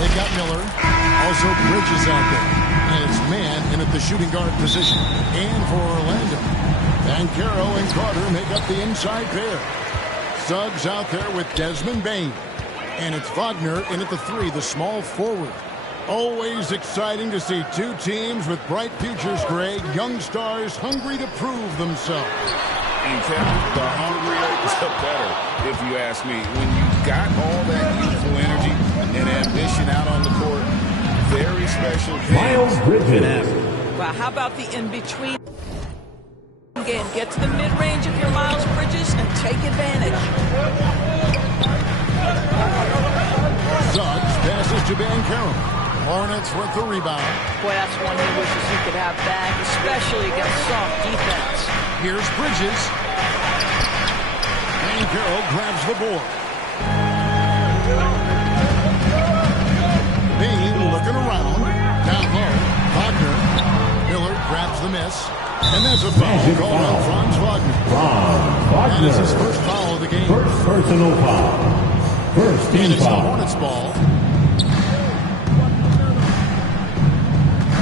They got Miller. Also Bridges out there. And it's man in at the shooting guard position. And for Orlando, Banchero and Carter make up the inside pair. Suggs out there with Desmond Bane. And it's Wagner in at the 3, the small forward. Always exciting to see two teams with bright futures, Greg. Young stars hungry to prove themselves. And Kevin, the hungrier, the better, if you ask me. When you've got all that youthful energy and ambition out on the court, very special. Miles Bridges. Well, how about the in-between game? Get to the mid-range if you're Miles Bridges and take advantage. Suggs passes to Banchero. Hornets with the rebound. Boy, that's one he wishes he could have back, especially against soft defense. Here's Bridges. Banchero grabs the board. Bane looking around. Down low. Wagner. Miller grabs the miss. And that's a foul called on Franz Wagner. That is his first foul of the game. First personal foul. First team and it's foul. the Hornets ball.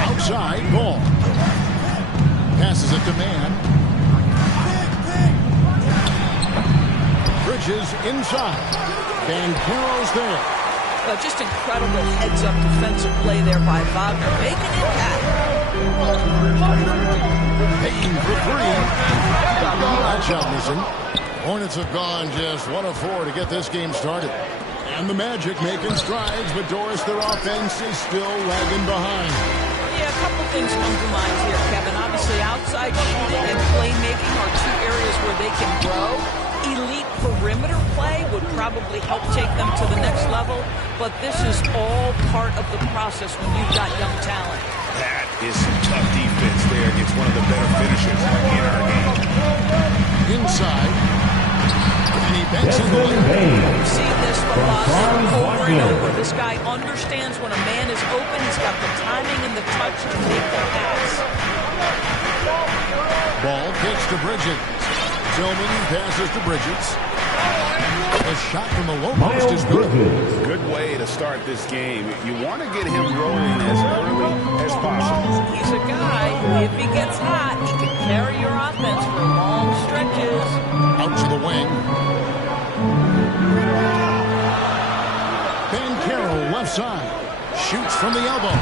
Outside ball. Passes it to man. Bridges inside. Banchero's there. Just incredible heads-up defensive play there by Wagner. Make an impact. Payton for 3. That shot missing. Hornets have gone just 1 of 4 to get this game started. And the Magic making strides, but Doris, their offense is still lagging behind. Yeah, a couple things come to mind here, Kevin. Obviously, outside shooting and playmaking are two areas where they can grow. Elite perimeter play would probably help take them to the next level, but this is all part of the process when you've got young talent. That is some tough defense there against one of the better finishers in our game. Inside. And he banks in the lane. We've seen this from Wagner over and over. This guy understands when a man is open. He's got the timing and the touch to make the pass. Ball kicks to Bridges. Tillman passes to Bridges. A shot from the low post is good. Good way to start this game. You want to get him rolling as early as possible. He's a guy, if he gets hot, he can carry your offense for long stretches. Out to the wing. Banchero left side. Shoots from the elbow.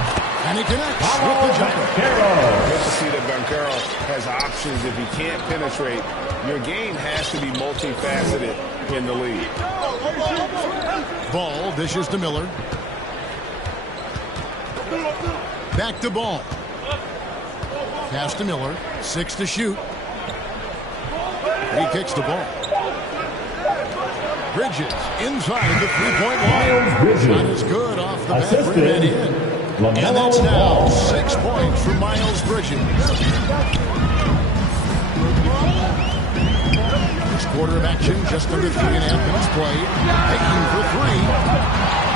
And he connects with the jumper. Good to see that Banchero has options if he can't penetrate. Your game has to be multifaceted in the league. Ball dishes to Miller. Back to Ball. Pass to Miller. 6 to shoot. He kicks the ball. Bridges inside the three-point line. Shot is good off the back rim and in. And that's now 6 points for Miles Bridges. First quarter of action, just under 3.5 minutes played. Payton for 3.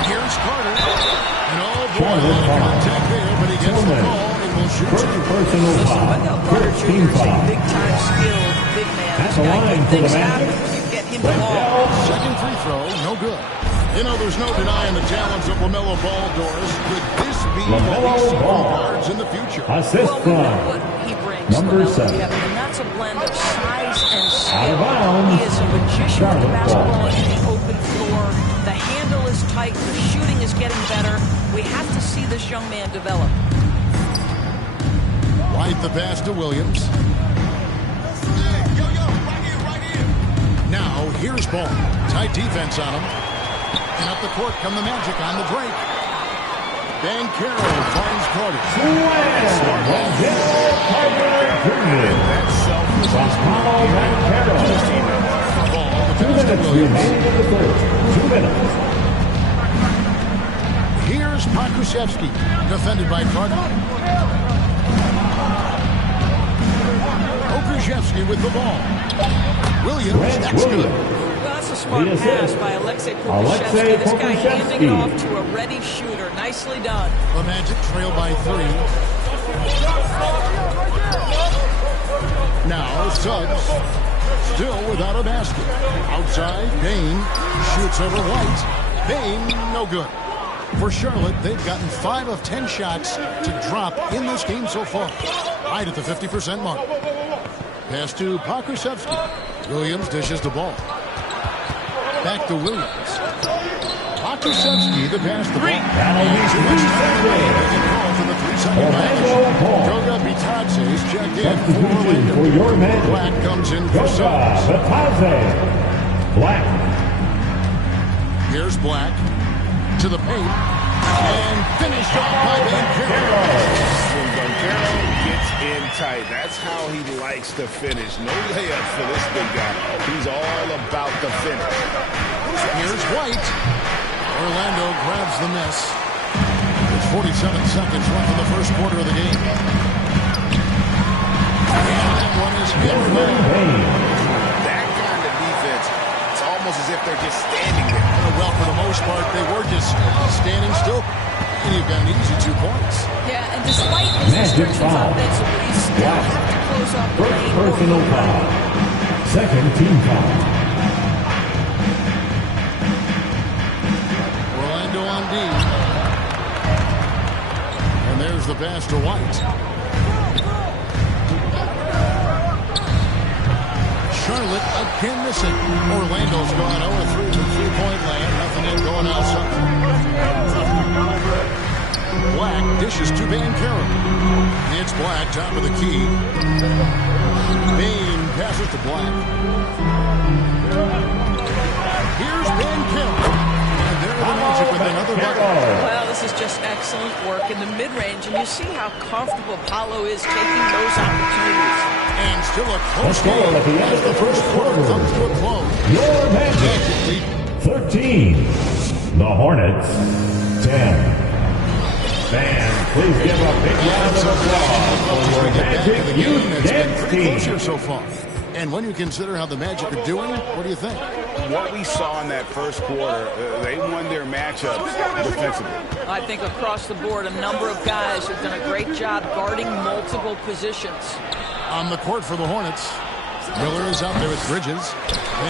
Here's Carter. And oh boy, a lot of contact there, but he gets the ball and will shoot 2. Listen, Wendell Carter Jr. is a big-time skilled big man. This guy can things happen when you get him the ball. Second free throw, no good. You know, there's no denying the talents of LaMelo Ball, Doris. Could this be what we see from guards in the future? Assist Well, we know what he brings, number LaMelo, 7. Kevin, and that's a blend of size and skill. Out of bounds. He is a magician with the basketball in the open floor. The handle is tight. The shooting is getting better. We have to see this young man develop. White the pass to Williams. Now, here's Ball. Tight defense on him. And up the court come the Magic on the break. Banchero finds Carter. That's Ball the pass to Williams. 2 minutes. Here's Pokusevski, defended by Carter. Pokusevski with the ball. Williams, that's good. That's a smart pass by Alexei Pokusevski. This guy handing it off to a ready shooter. Nicely done. The Magic trail by 3. Now Suggs, still without a basket. Outside, Bane shoots over White. Bane, no good. For Charlotte, they've gotten 5 of 10 shots to drop in this game so far. Right at the 50% mark. Pass to Pokusevski. Williams dishes the ball. Back to Williams. Pokusevski, the pass the ball. Too much time away. They can call for the 3-second violation. Goga Bitadze is checked in for Orlando. Black comes in for Suggs. Black. Here's Black to the paint. And finished off by Bancaro. When Bancaro gets in tight, that's how he likes to finish. No layups for this big guy. He's all about the finish. Here's White. Orlando grabs the miss. With 47 seconds left in the first quarter of the game. And that one is hammered home. That kind of defense, it's almost as if they're just standing there. Well, for the most part, they were just standing still. And you've got an easy 2 points. Yeah, and despite his restrictions offensively, he still have to close off the lane. Personal foul. Second team foul. Orlando on D. And there's the pass to White. Charlotte again missing. Orlando's gone 0-3 from 3-point land. Nothing in going outside. Black dishes to Bancaro. It's Black, top of the key. Bain passes to Black. Here's Bancaro. And there's the Magic with another bucket. Well, this is just excellent work in the mid-range, and you see how comfortable Paolo is taking those opportunities. And still a close game as the first quarter comes to a close. Your Magic 13. The Hornets 10. Fans, please give a big round of applause for your Magic Youth Dance Pretty close Team. here so far. And when you consider how the Magic are doing, what do you think? What we saw in that first quarter, they won their matchups defensively. I think across the board, a number of guys have done a great job guarding multiple positions. On the court for the Hornets, Miller is out there with Bridges.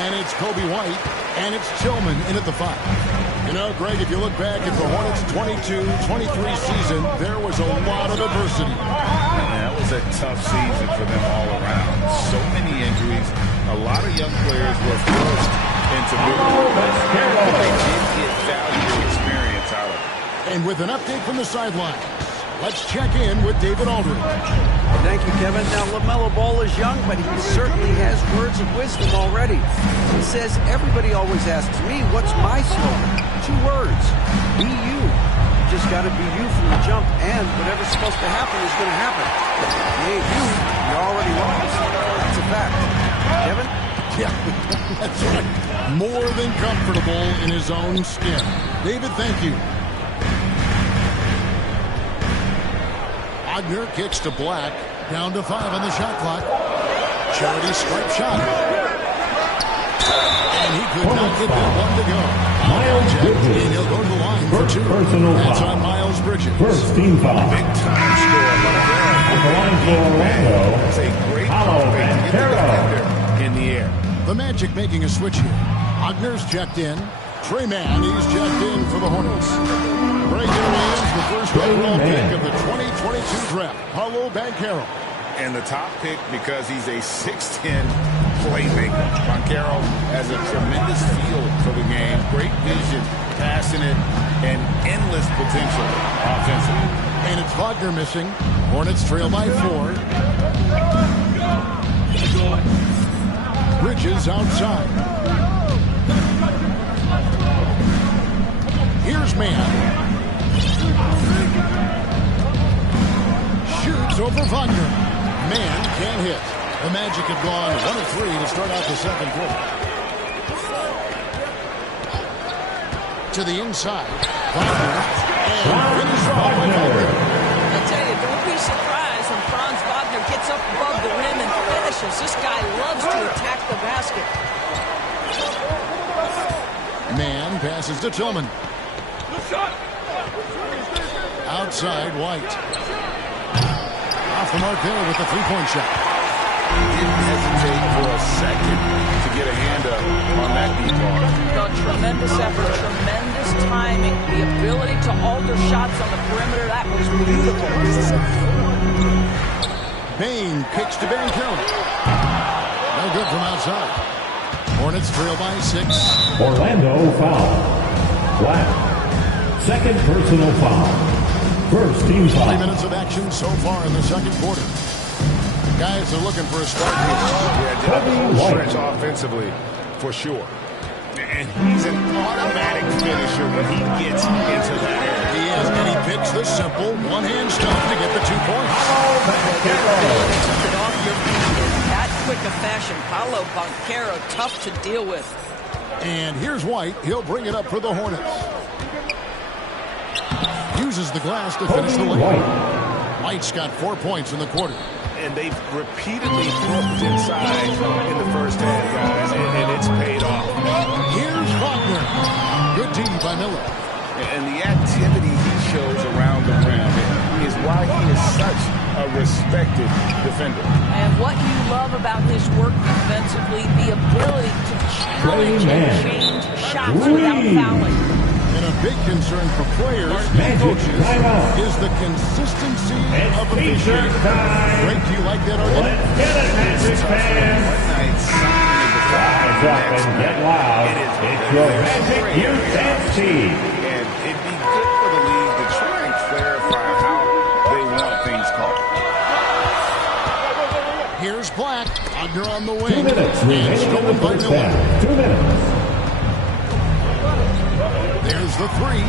And it's Kobe White. And it's Tillman in at the 5. You know, Greg, if you look back at the Hornets' 22-23 season, there was a lot of adversity. That was a tough season for them all around. So many injuries. A lot of young players were forced into big roles, but they did get valuable experience out of it. And with an update from the sidelines, let's check in with David Aldridge. Thank you, Kevin. Now, LaMelo Ball is young, but he certainly has words of wisdom already. He says, everybody always asks me, what's my slogan? 2 words, be you. You just got to be you from the jump, and whatever's supposed to happen is going to happen. You ain't you already lost. It's a fact. Kevin? Yeah, that's right. More than comfortable in his own skin. David, thank you. Wagner kicks to Black. Down to 5 on the shot clock. Charity stripe shot. And he could not get that one to go. Miles Bridges. And he'll go to the line for 2. Personal That's foul. on Miles Bridges. First team foul. Big time score. On the line for Orlando. It's a great Paolo play to get the Bancaro. defender in the air. The Magic making a switch here. Wagner's checked in. Trey Mann, he's checked in for the Hornets. Right here is the first overall pick of the 2022 draft, Paolo Bancaro. And the top pick because he's a 6'10 playmaker. Bancaro has a tremendous feel for the game. Great vision, passing it, and endless potential offensively. And it's Wagner missing. Hornets trail by 4. Bridges outside. Here's Mann. Shoots over Wagner. Mann can't hit. The Magic have gone 1 of 3 to start out the second quarter. To the inside. Wagner. And finish off by Wagner. I tell you, don't be surprised when Franz Wagner gets up above the rim and finishes. This guy loves to attack the basket. Mann passes to Tillman. Outside, White. Off the mark there with the 3-point shot. Didn't hesitate for a second to get a hand up on that deep ball. No, tremendous effort, tremendous timing, the ability to alter shots on the perimeter. That was beautiful. Bain kicks to Banchero. No good from outside. Hornets trail by 6. Orlando foul. Black. Second personal foul. First team 3 foul. minutes of action so far in the second quarter. Guys are looking for a spark here. Yeah, did a whole stretch offensively, for sure. And he's an automatic finisher when he gets into that area. He is, and he picks the simple one-hand stuff to get the 2 points. Took it off your feet in that quick a fashion. Paolo Banchero, tough to deal with. And here's White. He'll bring it up for the Hornets. Uses the glass to finish the lead. White's got 4 points in the quarter. And they've repeatedly hooked inside in the first half, guys, and it's paid off. Here's Faulkner. Good D by Miller. And the activity he shows around the rim is why he is such a respected defender. And what you love about his work defensively, the ability to challenge and change shots without fouling. And a big concern for players and coaches is the consistency of officiating. Greg, do you like that argument? Let's get it, Magic fans. Rise up and get loud. It's your Magic Youth Dance Team. And it'd be good for the league to try and clarify how they want things called. Here's Black. Wagner on the wing. 2 minutes remaining in the first half. 2 minutes. There's the 3.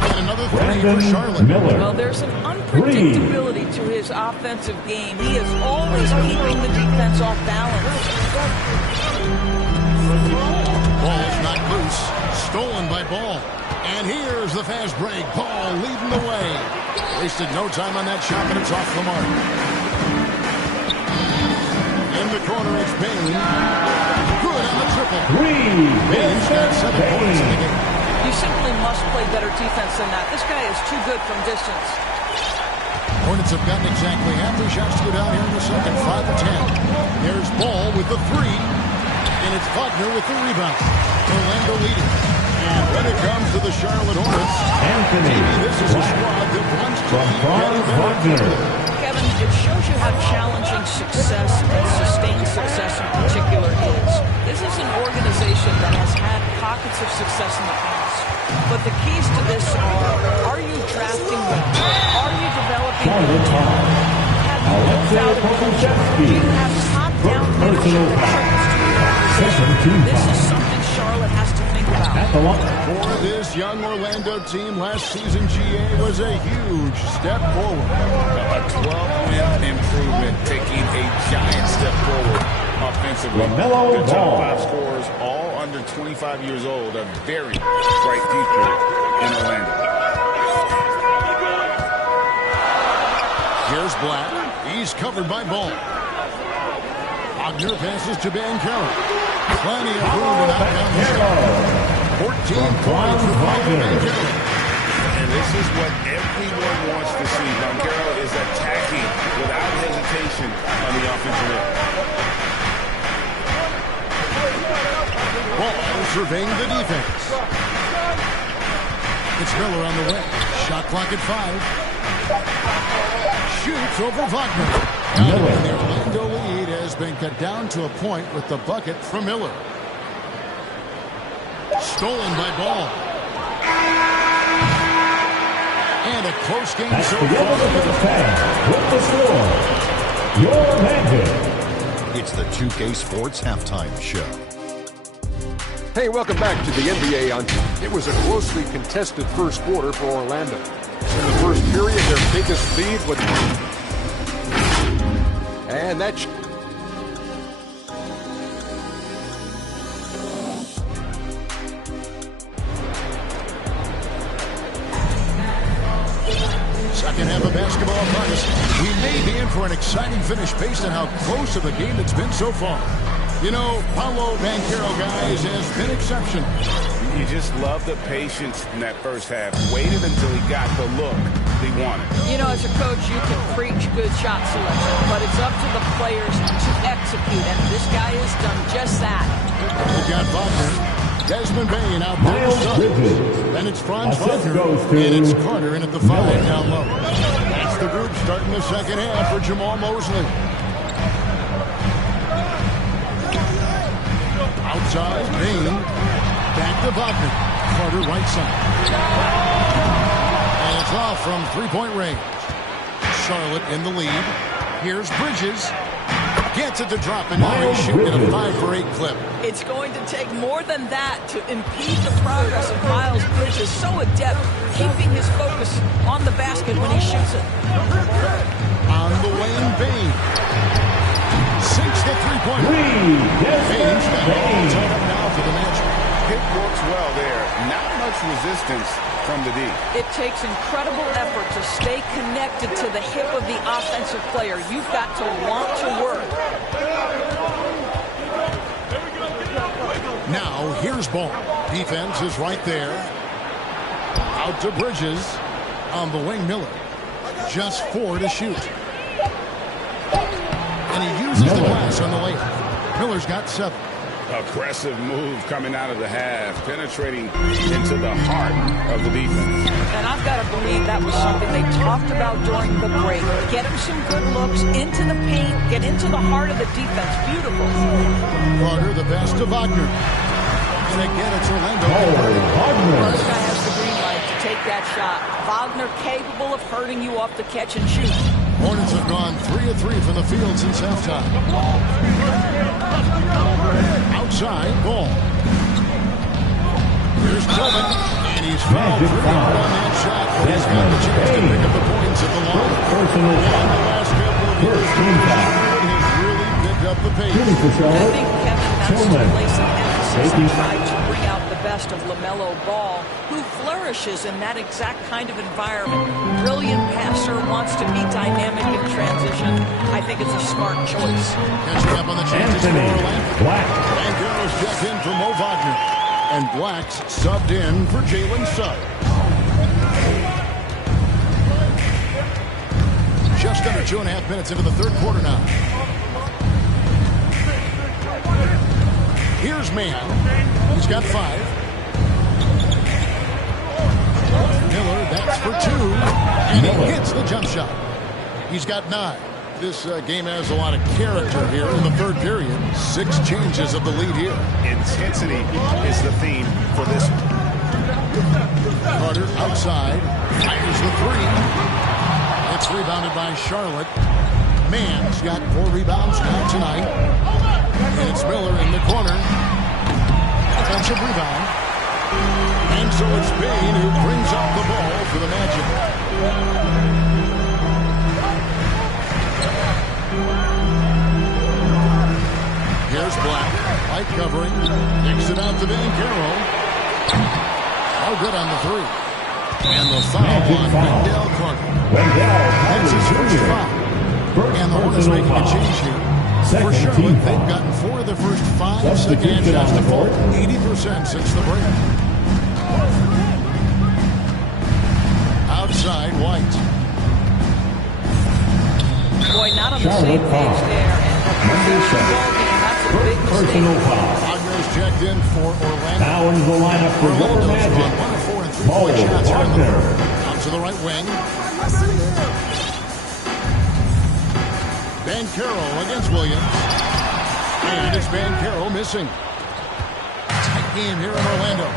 And another 3 Brandon for Charlotte. Miller. Well, there's an unpredictability to his offensive game. He is always keeping the defense off balance. Ball's knocked loose. Stolen by Ball. And here's the fast break. Ball leading the way. Wasted no time on that shot, but it's off the mark. In the corner, it's Bain. Good on the triple. Bain's got 7 points in the game. You simply must play better defense than that. This guy is too good from distance. Hornets have gotten exactly half their shots to go down here in the second, 5 to 10. There's Ball with the 3, and it's Wagner with the rebound. Orlando leading. And when it comes to the Charlotte Hornets, Anthony maybe this is a squad that wants to from keep Franz getting Wagner. Kevin, it shows you how challenging success and sustained success in particular is. This is an organization that has had pockets of success in the past. But the keys to this are you drafting well? Are you developing Charlotte Hall. Alexei Pokusevsky. Do you have top-down Personal foul. Second team This foul. is something Charlotte has to think about. At the line. For this young Orlando team, last season GA was a huge step forward. A 12-win improvement, taking a giant step forward offensively. LaMelo The top Ball. 5 scorers, all under 25 years old, a very bright future in Orlando. Here's Black. He's covered by Ball. Wagner passes to Banchero. Plenty of room to knock down the shot. 14 points for Banchero. And this is what everyone wants to see. Banchero is attacking without hesitation on the offensive end. Ball surveying the defense. It's Miller on the way. Shot clock at 5. Shoots over Wagner. And the Orlando lead has been cut down to a point with the bucket from Miller. Stolen by Ball. And a close game That's so the end of the far. first half. With the score, your Magic. It's the 2K Sports Halftime Show. Hey, welcome back to the NBA. It was a closely contested first quarter for Orlando. In the first period, their biggest lead was... And that's... Second half of basketball upon us. We may be in for an exciting finish based on how close of a game it's been so far. You know, Paolo Banchero, guys, has been exceptional. You just love the patience in that first half. Waited until he got the look, the he wanted. You know, as a coach, you can preach good shot selection, but it's up to the players to execute, and this guy has done just that. We got Wagner. Desmond Bain out there to start. Then it's Franz Wagner, and it's Carter in at the 5 down low. That's the group starting the second half for Jamal Mosley. Outside, Bain. Back to Wagner. Carter right side. And it's off from three-point range. Charlotte in the lead. Here's Bridges. Gets it to drop, and now he's shooting a 5-for-8 clip. It's going to take more than that to impede the progress of Miles Bridges. So adept, keeping his focus on the basket when he shoots it. On the lane, Bain. Sinks the three-point. Bain's got it all tied up now for the match. Pick works well there. Not much resistance from the D. It takes incredible effort to stay connected to the hip of the offensive player. You've got to want to work. Now, here's Ball. Defense is right there. Out to Bridges. On the wing, Miller. Just 4 to shoot. And he uses the glass on the layup. Miller's got 7. Aggressive move coming out of the half, penetrating into the heart of the defense. And I've got to believe that was something they talked about during the break. Get him some good looks into the paint, get into the heart of the defense. Beautiful. Carter, the pass to Wagner. And again, it's Orlando. This guy has the green light to take that shot. Wagner capable of hurting you off the catch and shoot. Hornets have gone 3 of 3 from the field since halftime. Outside, Ball. Here's Tobin, and he's fouled 3 on that shot, but he's got the chance to pick up the points at the line. And the last couple of years, he's really picked up the pace. I think, Kevin, that's to place an emphasis and try to bring out the best of LaMelo Ball, who flourishes in that exact kind of environment. Brilliant passer, wants to be dynamic in transition. I think it's a smart choice. Catching up on the chances for Orlando. And Garrow's checked in for Mo Wagner. And Black's subbed in for Jalen Suggs. Just under 2.5 minutes into the third quarter now. Here's Mann. He's got 5. Miller, that's for 2. And he hits the jump shot. He's got 9. This game has a lot of character here in the third period. 6 changes of the lead here. Intensity is the theme for this one. Carter outside. Fires the 3. It's rebounded by Charlotte. Mann's got 4 rebounds now tonight. And it's Miller in the corner. Offensive rebound. And so it's Bain who brings up the ball for the Magic. Here's Black. Light covering. Kicks it out to Carroll. Oh, good on the 3. And the foul on Wendell Carter. That's his first foul. And the Hornets making a change here. For Charlotte, they've gotten 4 of their first 5 second shots to fall. 80% since the break. Outside, White. Boy, not on the same page there. That's a big mistake. Wagner's checked in for Orlando. Now into the lineup for Orlando Magic. 1 of 4 and 3-point shots here in the third. Out to the right wing. Carroll against Williams. And it's Carroll missing. Tight game here in Orlando.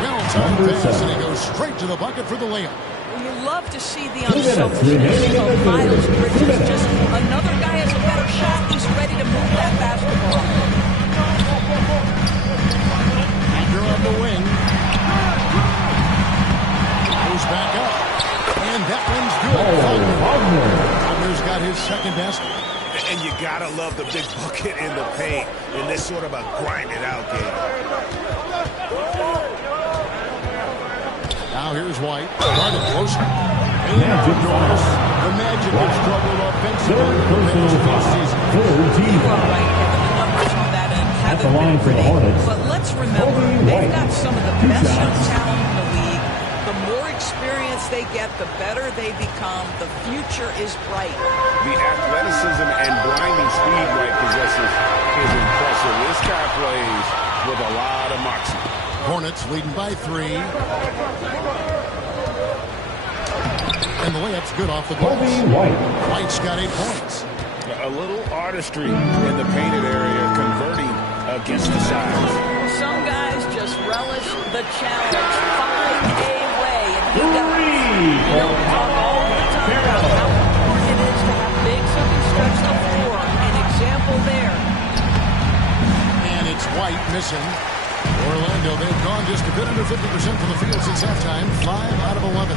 Well-timed pass, and he goes straight to the bucket for the layup. Well, you love to see the unselfishness of Miles Bridges. Just another guy has a better shot. He's ready to move that basketball. Wagner on the wing. Goes back up. And that one's good. Wagner's got his second basket. And you gotta love the big bucket in the paint in this sort of a grind-it-out game. Now here's White. Guarded closer. The Magic have struggled offensively this season. You are right, Kevin. The numbers on that end haven't been pretty. But let's remember, they've got some of the best young talent in the league. The more experience they get, the better they become. The future is bright. The athleticism and blinding speed White possesses is impressive. This guy plays with a lot of moxie. Hornets leading by 3. And the layup's good off the glass. White's got 8 points. A little artistry in the painted area, converting against the size. Some guys just relish the challenge. Find a way, and he does. You know, we talk all the time about how important it is to have bigs who can stretch the floor. An example there. And it's White missing. Orlando, they've gone just a bit under 50% from the field since halftime. 5 out of 11.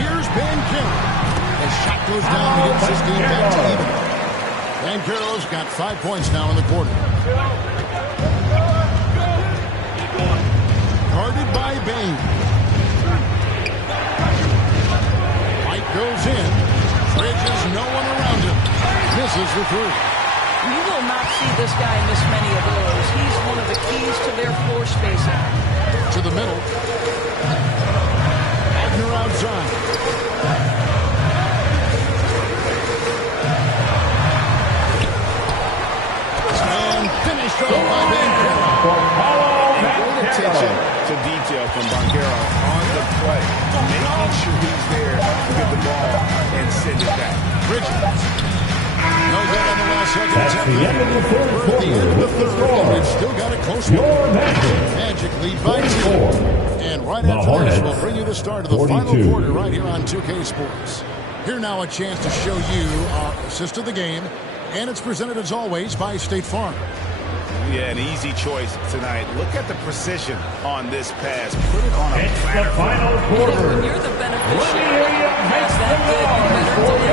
Here's Banchero. The shot goes down and gets this game back to even. Banchero's got 5 points now in the quarter. Guarded by Bain. White goes in. Bridges, no one around him. Misses the 3. You will not see this guy miss many of those. He's one of the keys to their floor spacing. To the middle. Wagner outside. And finished off by Banchero. Great attention to detail from Banchero on the play. Making sure he's there to get the ball and send it back. Bridges. No good on the last second. That's the end of the third quarter. The end of the third. We've still got a close one. Magic lead by 2. And right after this, we'll bring you the start of the final quarter right here on 2K Sports. Here now a chance to show you our assist of the game. And it's presented as always by State Farm. Yeah, an easy choice tonight. Look at the precision on this pass. Put it on a It's the platter. final quarter. When you're the beneficiary of a pass that good, you better deliver.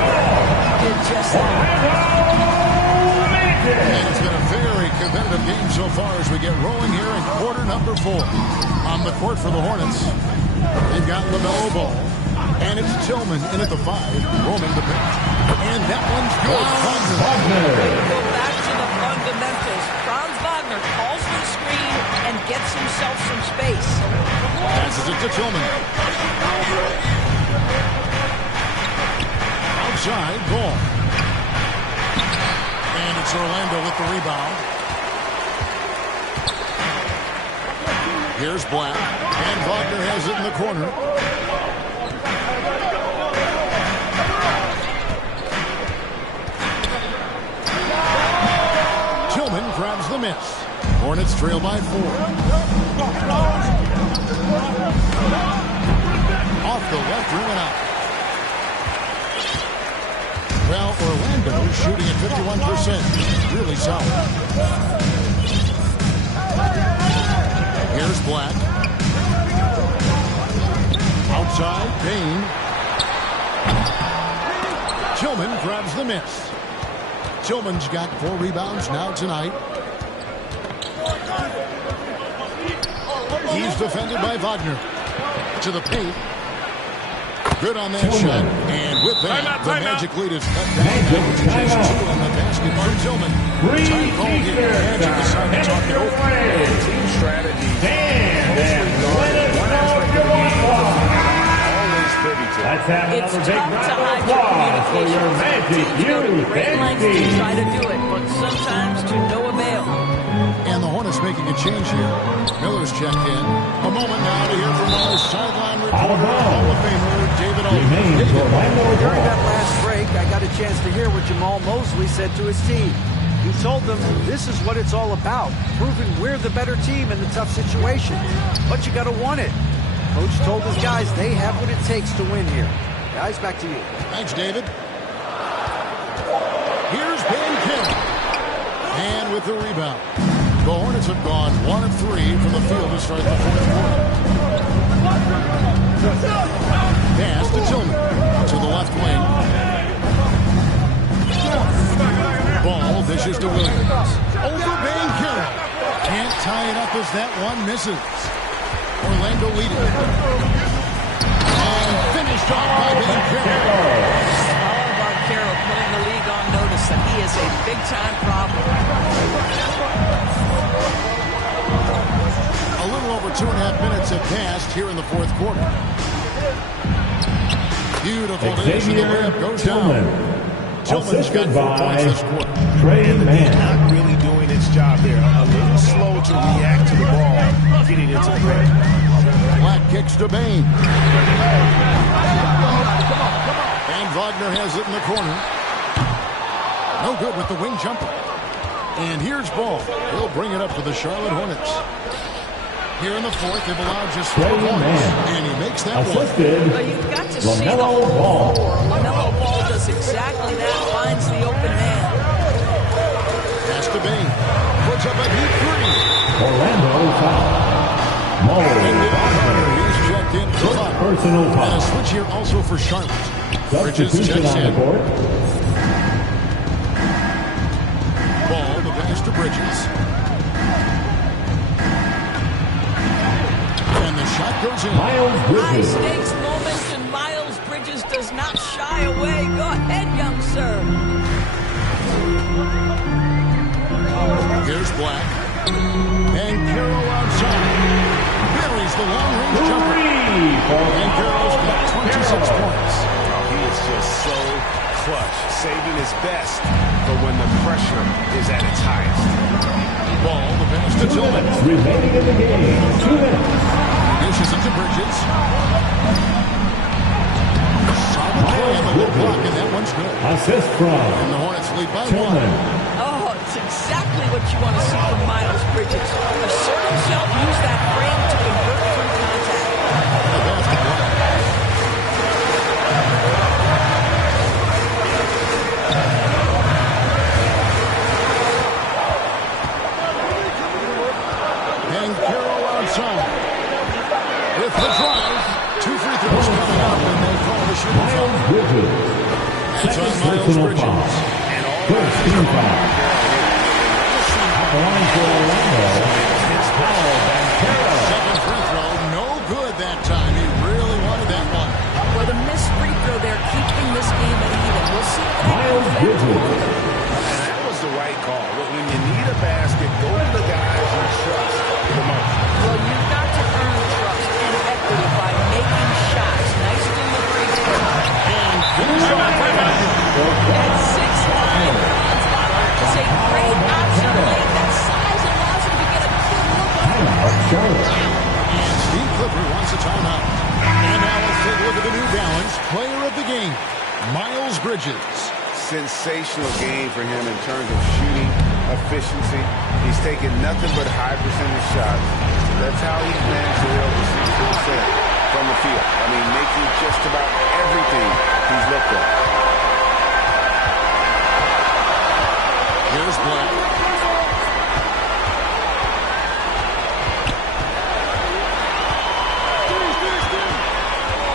You did just that. And it's been a very competitive game so far as we get rolling here in quarter number 4. On the court for the Hornets, they've got LaMelo Ball. And it's Tillman in at the 5, roaming the bench. And that one's good. Wagner. Go back to the fundamentals. Franz Wagner calls for the screen and gets himself some space. Passes it to Tillman. Outside, ball. And it's Orlando with the rebound. Here's Black. And Wagner has it in the corner. Tillman grabs the miss. Hornets trail by 4. Off the left rim and out. Well, Orlando shooting at 51%. Really solid. Here's Black. Outside, Payne. Tillman grabs the miss. Tillman's got 4 rebounds now tonight. He's defended by Wagner. To the paint. Good on that shot. And with that, the Magic lead is cut down now to just 2 on the basket from Tillman. Time call here. Magic decide to talk it over. Team strategy. Let's have It's another tough big to round of hide your applause for your communication. Magic Teams go to youth great and lengths to team. try to do it, but sometimes to no avail. And the Hornets making a change here. Miller's checked in. A moment now to hear from our sideline reporter, Hall of Famer David Remains David. Orlando During that Ball. last break, I got a chance to hear what Jamal Mosley said to his team. He told them this is what it's all about, proving we're the better team in the tough situation. But you got to want it. Coach told his guys they have what it takes to win here. Guys, back to you. Thanks, David. Here's Banchero. And with the rebound. The Hornets have gone 1 of 3 from the field to start the fourth quarter. Pass to Tillman. To the left wing. Ball dishes to Williams. Over Banchero. Can't tie it up as that one misses. Orlando leading. And finished off by Banchero. Banchero putting the league on notice that he is a big-time problem. A little over 2 2.5 minutes have passed here in the fourth quarter. Beautiful finish, and the layup goes down. Tillman's got 4 points this quarter. And the team's not really doing its job there. A little slow to react to the ball getting into the paint. Black kicks to Bain. And Wagner has it in the corner. No good with the wing jumper. And here's Ball. He'll bring it up for the Charlotte Hornets. Here in the fourth, they've allowed just 4 points. And he makes that one. Well, you've got to see the whole floor. LaMelo Ball does exactly that, finds the open man. Pass to Bain. Puts up a deep three. Orlando foul. He's checked in for five. Personal foul. And a switch here also for Charlotte. Bridges Substitution checks on the in. court. Ball, the pass to Bridges. And the shot goes in. Miles High Bridges. stakes moments, and Miles Bridges does not shy away. Go ahead, young sir. Here's Black. And Carroll outside. Buries the long-range jumper. And Carroll's got 26 points. He is just so clutch, saving his best for when the pressure is at its highest. Ball, the pass to Tillman. Remaining in the game. 2 minutes. Dishes it to Bridges. Solid play on the mid block, and that one's good. Assist from And the Hornets lead by 1. Tillman. Oh, it's exactly what you want to see from Miles Bridges. Assert himself, use that frame to convert from contact. The basketball. And Carroll outside. With the drive. 2 free throws coming up, and they call the shooting foul. Miles Bridges. It's on Second Miles personal Bridges. foul. First team foul. At the line for Orlando. It's Powell and Carroll. Second free throw, no good that time. He really wanted that one. Well, the missed free throw there, keeping this game at even. We'll see if that Miles comes back. Bridges. And that was the right call. When you need a basket, go to the guys you trust the most. Well, you've got to earn trust and equity by making shots. Nice delivery there. And finish off by Wagner. At 6'9", is a great option lane. That size allows him to get a good look on the Timeout, Charlotte. And Steve Clifford wants a timeout. And now let's take a look at the New Balance player of the game, Miles Bridges. Sensational game for him in terms of shooting efficiency. He's taken nothing but high percentage shots. That's how he's managed to be able to shoot 4% from the field. I mean, making just about everything he's looked at. Here's Black.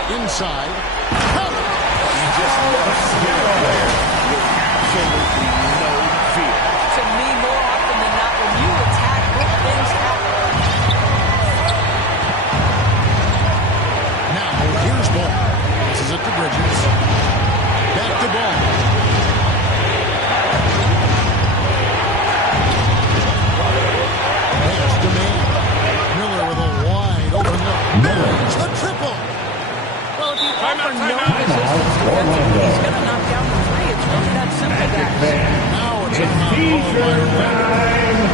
Inside. He just loves skill there with absolutely no fear. To me, more often than not, when you attack, good things happen. Now, here's Ball. Passes it to Bridges. Back to Ball. Pass to May. Miller with a wide open look. Miller's the triple. Well, if you offer no resistance defensively, he's going to knock down the three. It's really that simple, guys. Now it's a foul by Orlando.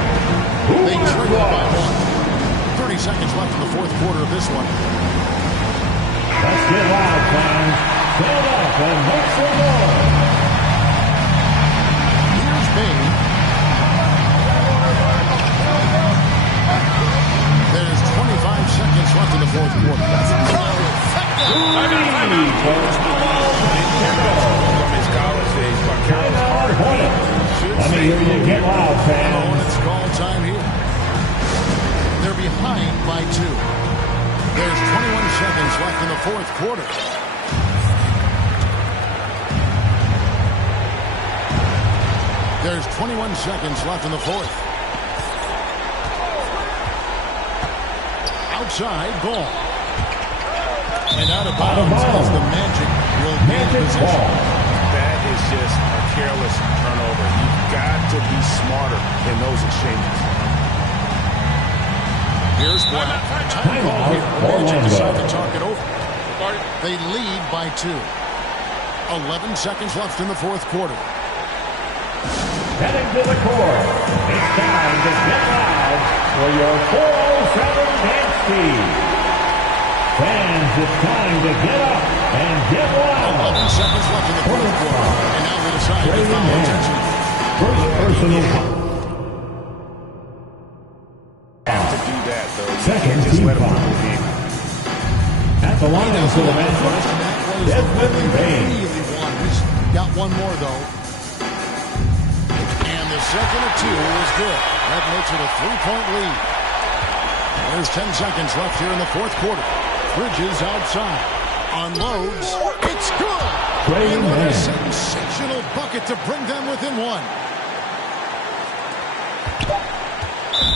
They trail it by 1. 30 seconds left in the fourth quarter of this one. Let's get loud, fans. Stand up and make some noise. Here's Bain. There's 25 seconds left in the fourth quarter. From his college days, but Carroll's heart should Let me stay hear you moving. get loud, fans. Hornets call time here. They're behind by 2. There's 21 seconds left in the fourth quarter. There's 21 seconds left in the fourth. Outside, Ball. And out of bounds as the Magic will gain possession. Ball. That is just a careless turnover. You've got to be smarter in those exchanges. Here's Brown. Time call here. The Magic decide to talk it over. They lead by 2. 11 seconds left in the fourth quarter. Heading to the court. It's time to get loud for your 407 dance team. Fans, it's time to get up and get loud. 11 seconds left in the fourth quarter. And now they decide to foul attention. First personal. To do that, though. Second Just team let him foul. move in. At the line for the Magic, Desmond Bain. Really won. He's got one more, though. And the second of 2 is good. That makes it a 3-point lead. There's 10 seconds left here in the fourth quarter. Bridges outside. Unloads. It's good. Great And what a man. sensational bucket to bring them within 1.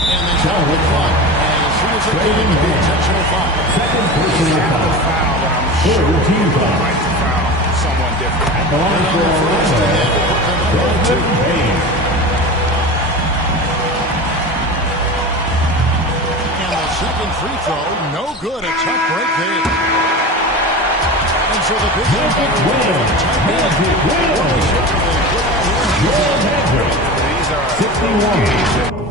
And they shot the clock as he was again with the intentional foul. Second personal foul. Foul, but I'm Third sure team he would foul. like to foul someone different. At the line for Orlando, Desmond Bain. And the second free throw, no good. A tough break there. And so the big Magic win. Magic win. Your Magic. These are 61.